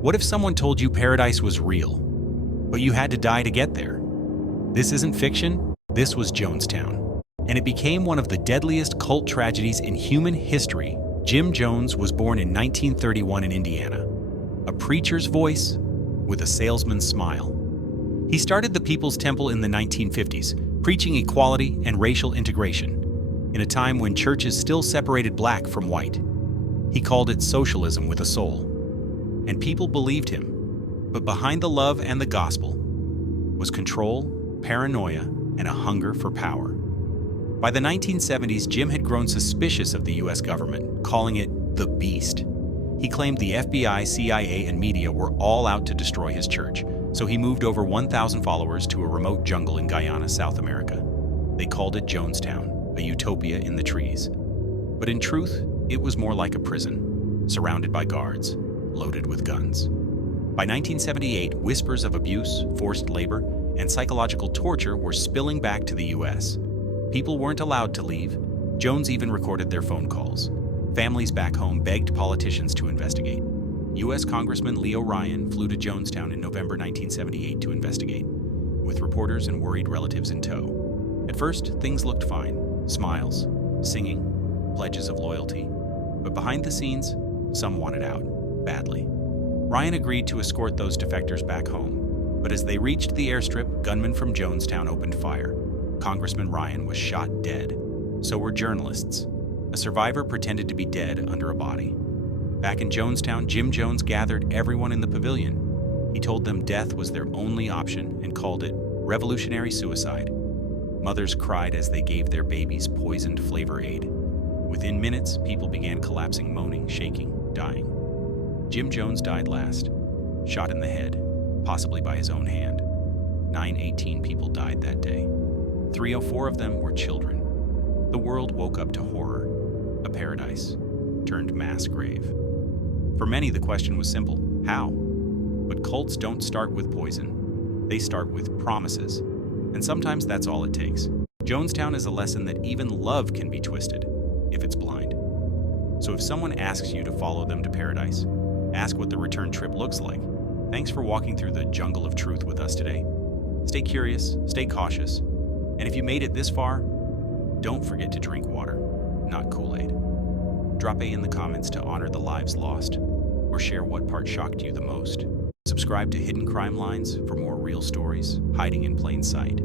What if someone told you paradise was real, but you had to die to get there? This isn't fiction, this was Jonestown. And it became one of the deadliest cult tragedies in human history. Jim Jones was born in 1931 in Indiana, a preacher's voice with a salesman's smile. He started the People's Temple in the 1950s, preaching equality and racial integration, in a time when churches still separated black from white. He called it socialism with a soul. And people believed him. But behind the love and the gospel was control, paranoia, and a hunger for power. By the 1970s, Jim had grown suspicious of the U.S. government, calling it the beast. He claimed the FBI, CIA, and media were all out to destroy his church, so he moved over 1,000 followers to a remote jungle in Guyana, South America. They called it Jonestown, a utopia in the trees. But in truth, it was more like a prison, surrounded by guards, loaded with guns. By 1978, whispers of abuse, forced labor, and psychological torture were spilling back to the U.S. People weren't allowed to leave. Jones even recorded their phone calls. Families back home begged politicians to investigate. U.S. Congressman Leo Ryan flew to Jonestown in November 1978 to investigate, with reporters and worried relatives in tow. At first, things looked fine. Smiles, singing, pledges of loyalty. But behind the scenes, some wanted out, badly. Ryan agreed to escort those defectors back home. But as they reached the airstrip, gunmen from Jonestown opened fire. Congressman Ryan was shot dead. So were journalists. A survivor pretended to be dead under a body. Back in Jonestown, Jim Jones gathered everyone in the pavilion. He told them death was their only option and called it revolutionary suicide. Mothers cried as they gave their babies poisoned flavor aid. Within minutes, people began collapsing, moaning, shaking, dying. Jim Jones died last, shot in the head, possibly by his own hand. 918 people died that day. 304 of them were children. The world woke up to horror. A paradise turned mass grave. For many, the question was simple: how? But cults don't start with poison. They start with promises. And sometimes that's all it takes. Jonestown is a lesson that even love can be twisted if it's blind. So if someone asks you to follow them to paradise, ask what the return trip looks like. Thanks for walking through the jungle of truth with us today. Stay curious, stay cautious, and if you made it this far, don't forget to drink water, not Kool-Aid. Drop A in the comments to honor the lives lost, or share what part shocked you the most. Subscribe to Hidden Crime Lines for more real stories hiding in plain sight.